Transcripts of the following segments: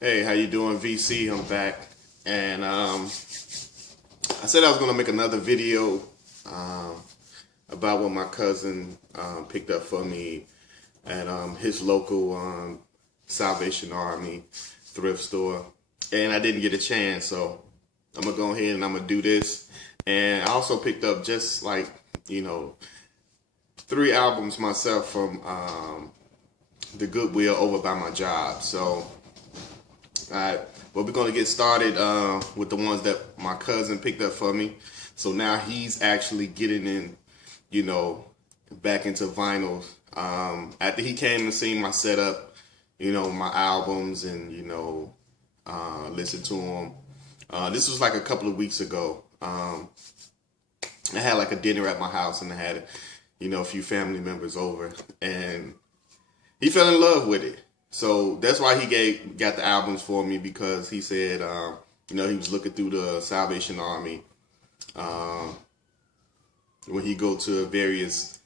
Hey, how you doing, VC? I'm back, and I said I was gonna make another video um, about what my cousin picked up for me at his local Salvation Army thrift store, and I didn't get a chance, so I'm gonna go ahead and I'm gonna do this. And I also picked up just like you know 3 albums myself from the Goodwill over by my job, so. Alright, but we're going to get started with the ones that my cousin picked up for me. So now he's actually getting in, back into vinyls. After he came and seen my setup, my albums and, listened to them. This was like a couple of weeks ago. I had like a dinner at my house and I had, a few family members over and he fell in love with it. So that's why he got the albums for me, because he said, he was looking through the Salvation Army when he go to various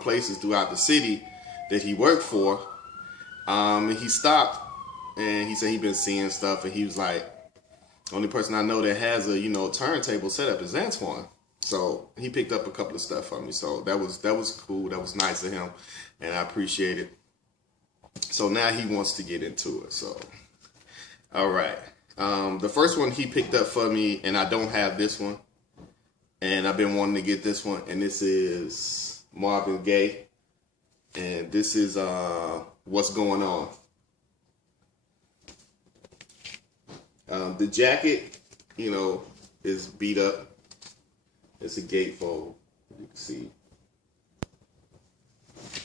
places throughout the city that he worked for. And he stopped and he said he been seeing stuff, and he was like, only person I know that has a turntable set up is Antoine. So he picked up a couple of stuff for me. So that was cool. That was nice of him, and I appreciate it. So now he wants to get into it. So, all right. The first one he picked up for me, and I don't have this one, and I've been wanting to get this one, and this is Marvin Gaye, and this is What's Going On. The jacket, is beat up. It's a gatefold. You can see.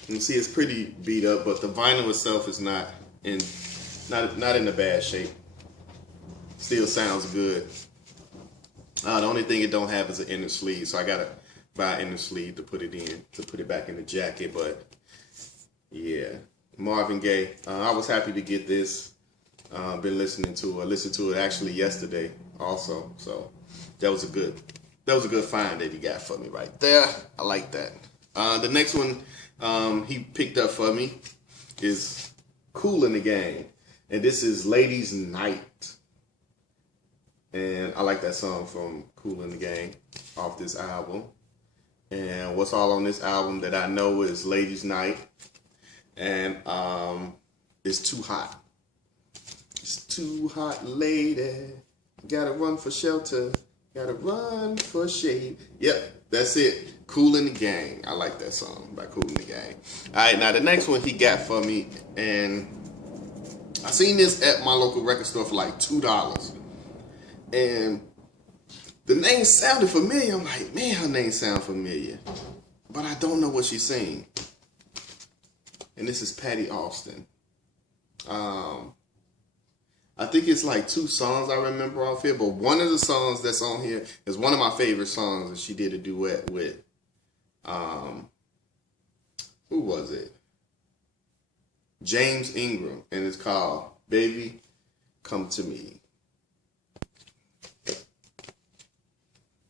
You can see it's pretty beat up, but the vinyl itself is not in a bad shape. Still sounds good. The only thing it don't have is an inner sleeve, so I gotta buy an inner sleeve to put it back in the jacket. But yeah, Marvin Gaye. I was happy to get this. Been listening to it. I listened to it actually yesterday also, so that was a good find that he got for me right there. I like that. The next one he picked up for me is Kool and the Gang, and this is Ladies Night. And I like that song from Kool and the Gang off this album. And what's all on this album that I know is Ladies Night, and It's Too Hot. It's too hot, lady. Gotta run for shelter. Gotta run for shade. Yep, that's it. Kool and the Gang. I like that song by Kool and the Gang. All right, now the next one he got for me, and I seen this at my local record store for like $2. And the name sounded familiar. I'm like, man, her name sounds familiar. But I don't know what she's saying. And this is Patty Austin. I think it's like 2 songs I remember off here, but one of the songs that's on here is one of my favorite songs that she did a duet with. Who was it? James Ingram, and it's called Baby Come to Me.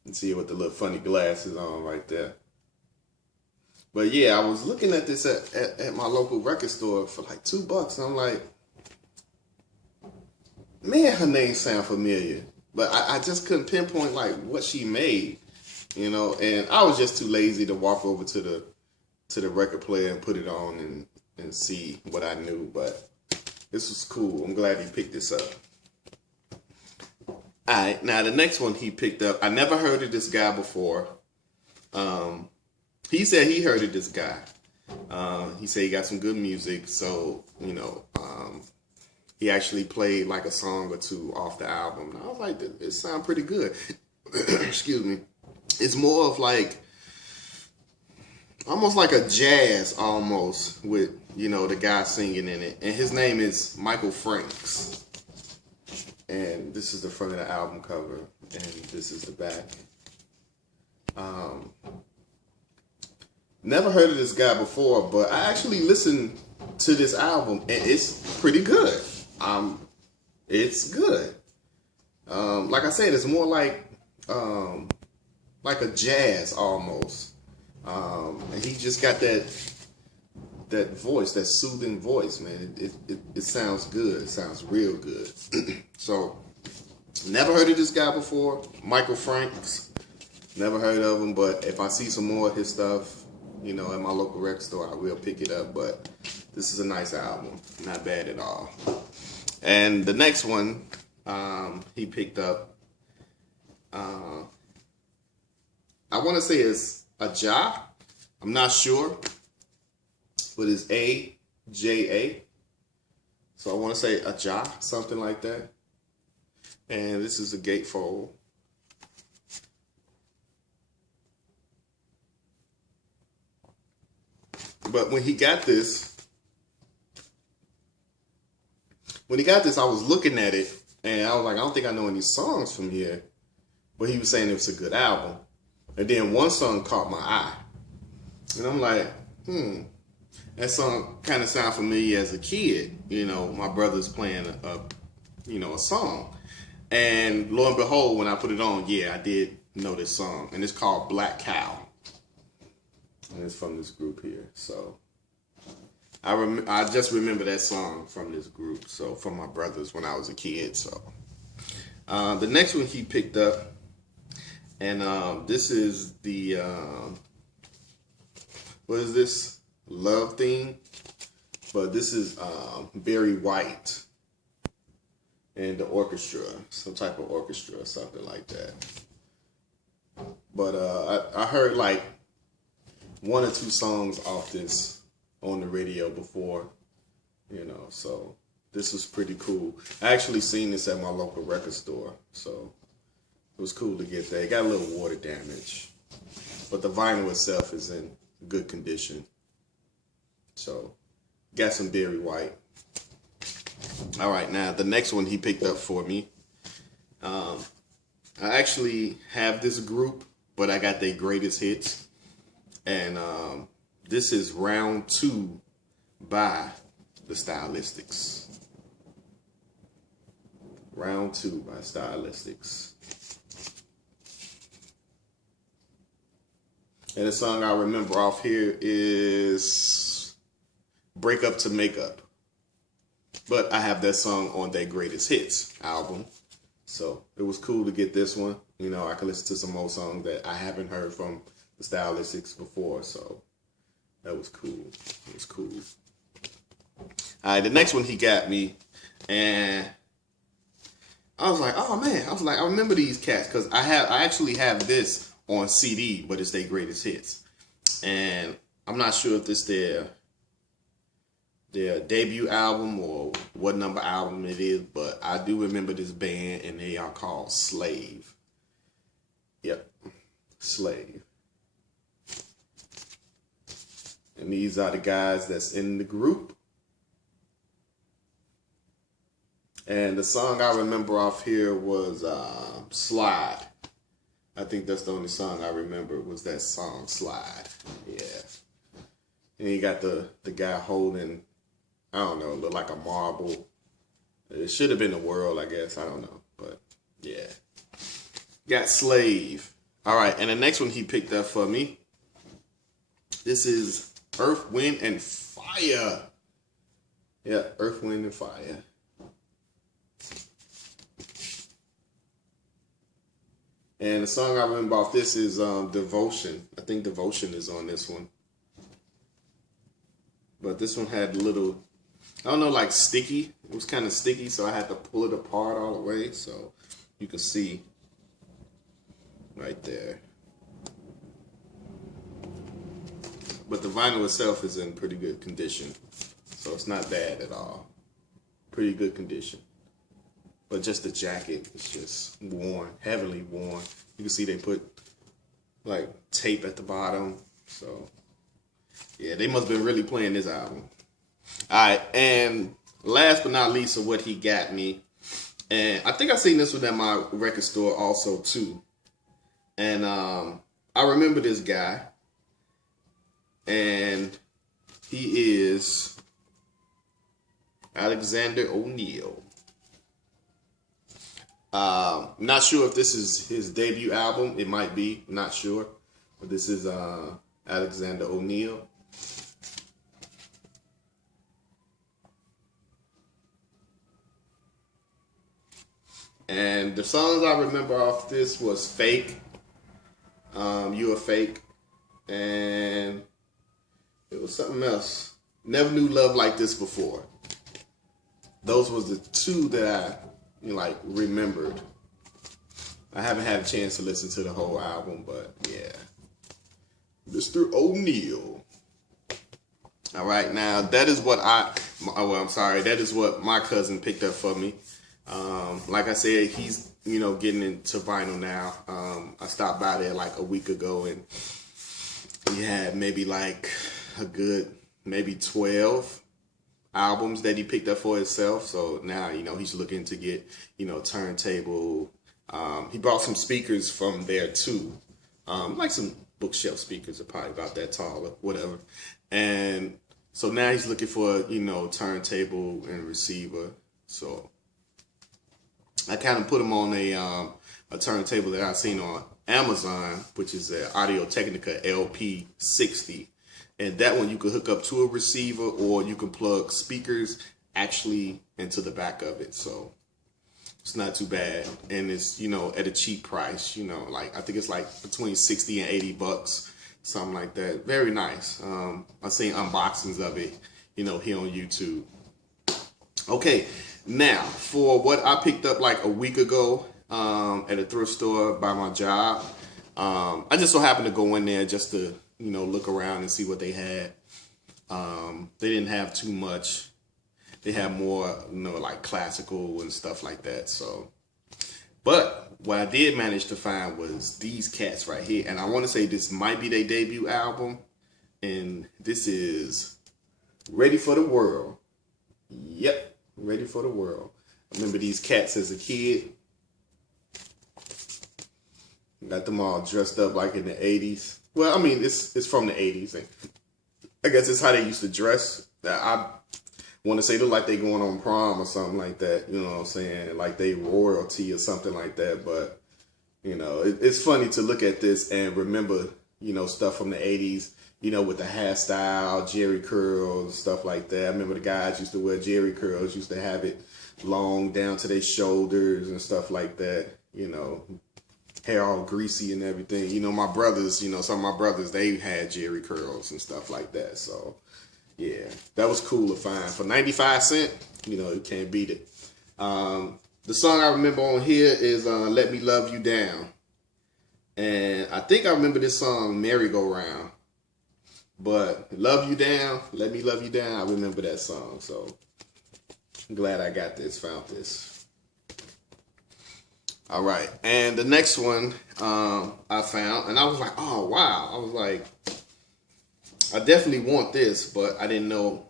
And see with the little funny glasses on right there. But yeah, I was looking at this at my local record store for like $2, and I'm like, man, her name sound familiar, but I just couldn't pinpoint like what she made, and I was just too lazy to walk over to the record player and put it on and see what I knew. But this was cool. I'm glad he picked this up. All right, now the next one he picked up, I never heard of this guy before. He said he heard of this guy. He said he got some good music, so he actually played like a song or 2 off the album. And I was like, it sounds pretty good. Excuse me. It's more of like, almost like a jazz almost with, the guy singing in it. And his name is Michael Franks. And this is the front of the album cover. And this is the back. Never heard of this guy before, but I actually listened to this album and it's pretty good. It's good. Like I said, it's more like a jazz almost. And he just got that that voice, that soothing voice, man. It sounds good. It sounds real good. So, never heard of this guy before, Michael Franks. Never heard of him, but if I see some more of his stuff, you know, at my local record store, I will pick it up. But this is a nice album, not bad at all. And the next one he picked up, I want to say it's Aja. I'm not sure, but it's AJA. So I want to say Aja, something like that. And this is a gatefold. But when he got this, I was looking at it and I was like, I don't think I know any songs from here. But he was saying it was a good album. And then one song caught my eye. And I'm like, that song kind of sounded familiar as a kid. You know, my brother's playing a song. And lo and behold, when I put it on, yeah, I did know this song. And it's called Black Cow. And it's from this group here. So I just remember that song from this group. So from my brothers when I was a kid. So the next one he picked up, and this is the what is this? Love Theme. But this is Barry White and the orchestra, some type of orchestra or something like that. But I heard like one or two songs off this on the radio before, you know, so this was pretty cool. I actually seen this at my local record store, so it was cool to get that. It got a little water damage, but the vinyl itself is in good condition. So, got some Barry White. All right, now the next one he picked up for me. I actually have this group, but I got their greatest hits. And this is Round 2 by the Stylistics. Round 2 by Stylistics. And the song I remember off here is Break Up to Make Up. But I have that song on their Greatest Hits album. So it was cool to get this one. You know, I can listen to some more songs that I haven't heard from the Stylistics before, so that was cool. It was cool. All right, the next one he got me, and I was like, oh man, I remember these cats because I actually have this on CD, but it's their greatest hits, and I'm not sure if this their debut album or what number album it is, but I do remember this band, and they are called Slave. Yep, Slave. And these are the guys that's in the group. And the song I remember off here was Slide. I think that's the only song I remember was that song, Slide. Yeah. And you got the guy holding, I don't know, look like a marble. It should have been the world, I guess. I don't know. But yeah. Got Slave. All right. And the next one he picked up for me. This is Earth, Wind, and Fire. Yeah, Earth, Wind, and Fire. And the song I remember off this is Devotion. I think Devotion is on this one. But this one had a little, I don't know, like sticky. It was kind of sticky, so I had to pull it apart all the way. So you can see right there. But the vinyl itself is in pretty good condition. So it's not bad at all. Pretty good condition. But just the jacket is just worn, heavily worn. You can see they put like tape at the bottom. So yeah, they must have been really playing this album. All right, and last but not least of what he got me, and I think I seen this one at my record store also too. And I remember this guy, and he is Alexander O'Neal. Not sure if this is his debut album. It might be. Not sure. But this is Alexander O'Neal. And the songs I remember off this was Fake, You a Fake, and it was something else. Never Knew Love Like This Before. Those was the two that I remembered. I haven't had a chance to listen to the whole album, but yeah. Mr. O'Neal. All right, now that is what that is what my cousin picked up for me. Like I said, he's, getting into vinyl now. I stopped by there like a week ago, and he had maybe like a good, maybe 12 albums that he picked up for himself. So now, he's looking to get, turntable. He brought some speakers from there too. Like some bookshelf speakers are probably about that tall or whatever. And so now he's looking for, turntable and receiver. So I kind of put him on a turntable that I've seen on Amazon, which is the Audio-Technica LP60. And that one you can hook up to a receiver, or you can plug speakers actually into the back of it. So it's not too bad. And it's, at a cheap price, I think it's like between 60 and 80 bucks, something like that. Very nice. I've seen unboxings of it, here on YouTube. Okay, now for what I picked up like a week ago at a thrift store by my job. I just so happened to go in there just to, look around and see what they had. They didn't have too much. They had more, like classical and stuff like that. So, but what I did manage to find was these cats right here. And I want to say this might be their debut album. And this is Ready for the World. Yep, Ready for the World. I remember these cats as a kid. Got them all dressed up like in the 80s. Well, I mean, it's from the 80s. And I guess it's how they used to dress. I want to say look like they going on prom or something like that. You know what I'm saying? Like they royalty or something like that. But, it's funny to look at this and remember, stuff from the 80s, with the hairstyle, Jerry curls, stuff like that. I remember the guys used to wear Jerry curls, used to have it long down to their shoulders and stuff like that, hair all greasy and everything. My brothers, some of my brothers, they had Jerry curls and stuff like that. So, yeah, that was cool to find. For 95 cents, you can't beat it. The song I remember on here is Let Me Love You Down. And I think I remember this song, Merry Go Round. But Love You Down, Let Me Love You Down, I remember that song. So I'm glad I got this, found this. All right, and the next one I found, and I was like, oh, wow. I was like, I definitely want this, but I didn't know,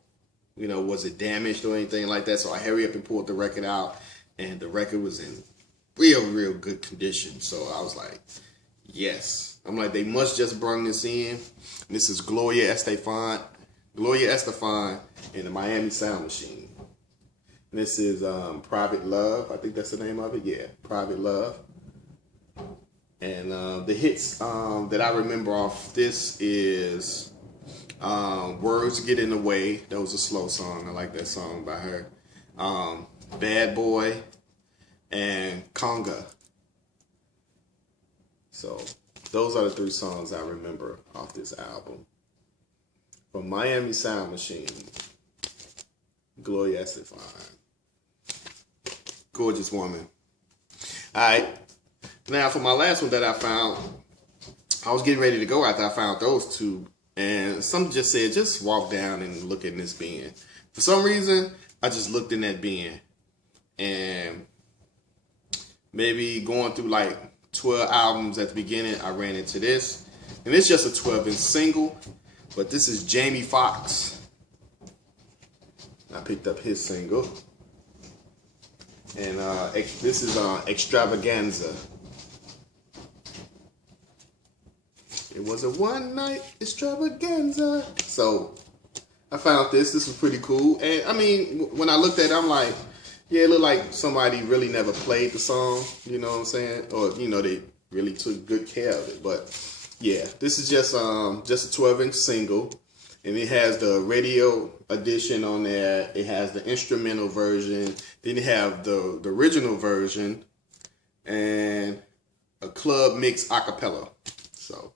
was it damaged or anything like that? So I hurry up and pulled the record out, and the record was in real good condition. So I was like, yes. I'm like, they must just bring this in. And this is Gloria Estefan and the Miami Sound Machine. And this is Private Love. I think that's the name of it. Yeah, Private Love. And the hits that I remember off this is Words Get in the Way. That was a slow song. I like that song by her. Bad Boy and Conga. So those are the three songs I remember off this album. From Miami Sound Machine, Gloria Estefan. Gorgeous woman. All right. Now for my last one that I found, I was getting ready to go after I found those two. And something just said, just walk down and look in this bin. For some reason, I just looked in that bin. And maybe going through like 12 albums at the beginning, I ran into this. And it's just a 12-inch single. But this is Jamie Foxx. I picked up his single. And this is Extravaganza. It was a one-night extravaganza. So I found this. This was pretty cool. And I mean, when I looked at it, I'm like, yeah, it looked like somebody really never played the song. You know what I'm saying? Or, they really took good care of it. But yeah, this is just a 12-inch single. And it has the radio edition on there. It has the instrumental version. Then you have the original version. and a club mix acapella. So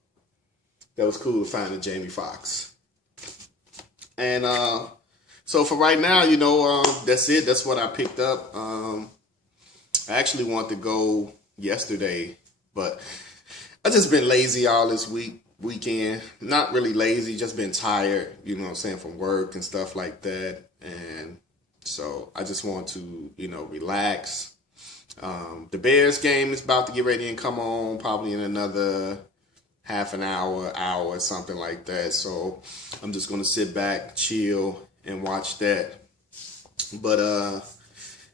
that was cool to find a Jamie Foxx. And so for right now, you know, that's it. That's what I picked up. I actually wanted to go yesterday, but I just been lazy all this weekend. Not really lazy, just been tired, you know what I'm saying, from work and stuff like that. And so I just want to, you know, relax. The Bears game is about to get ready and come on probably in another half an hour, something like that. So I'm just going to sit back, chill, and watch that. But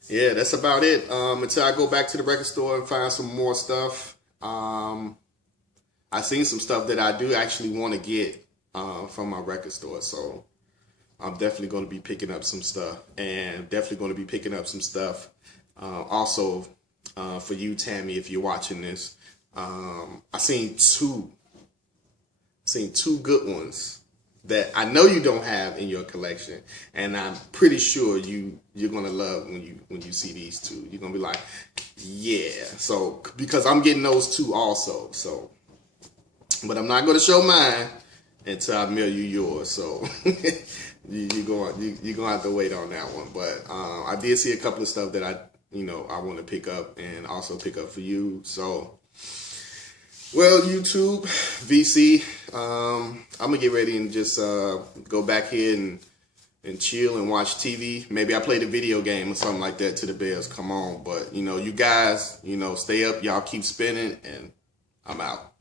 yeah, that's about it. Until I go back to the record store and find some more stuff. I seen some stuff that I do actually want to get from my record store. So I'm definitely going to be picking up some stuff, and definitely going to be picking up some stuff. Also, for you, Tammy, if you're watching this, I seen two good ones that I know you don't have in your collection, and I'm pretty sure you're gonna love when you see these two. You're gonna be like, yeah. So because I'm getting those two also. So, but I'm not gonna show mine until I mail you yours. So you're gonna have to wait on that one. But I did see a couple of stuff that I want to pick up and also pick up for you. So. Well, YouTube, VC, I'm going to get ready and just go back here and chill and watch TV. Maybe I play the video game or something like that till the Bears come on. But, you know, you guys, you know, stay up. Y'all keep spinning, and I'm out.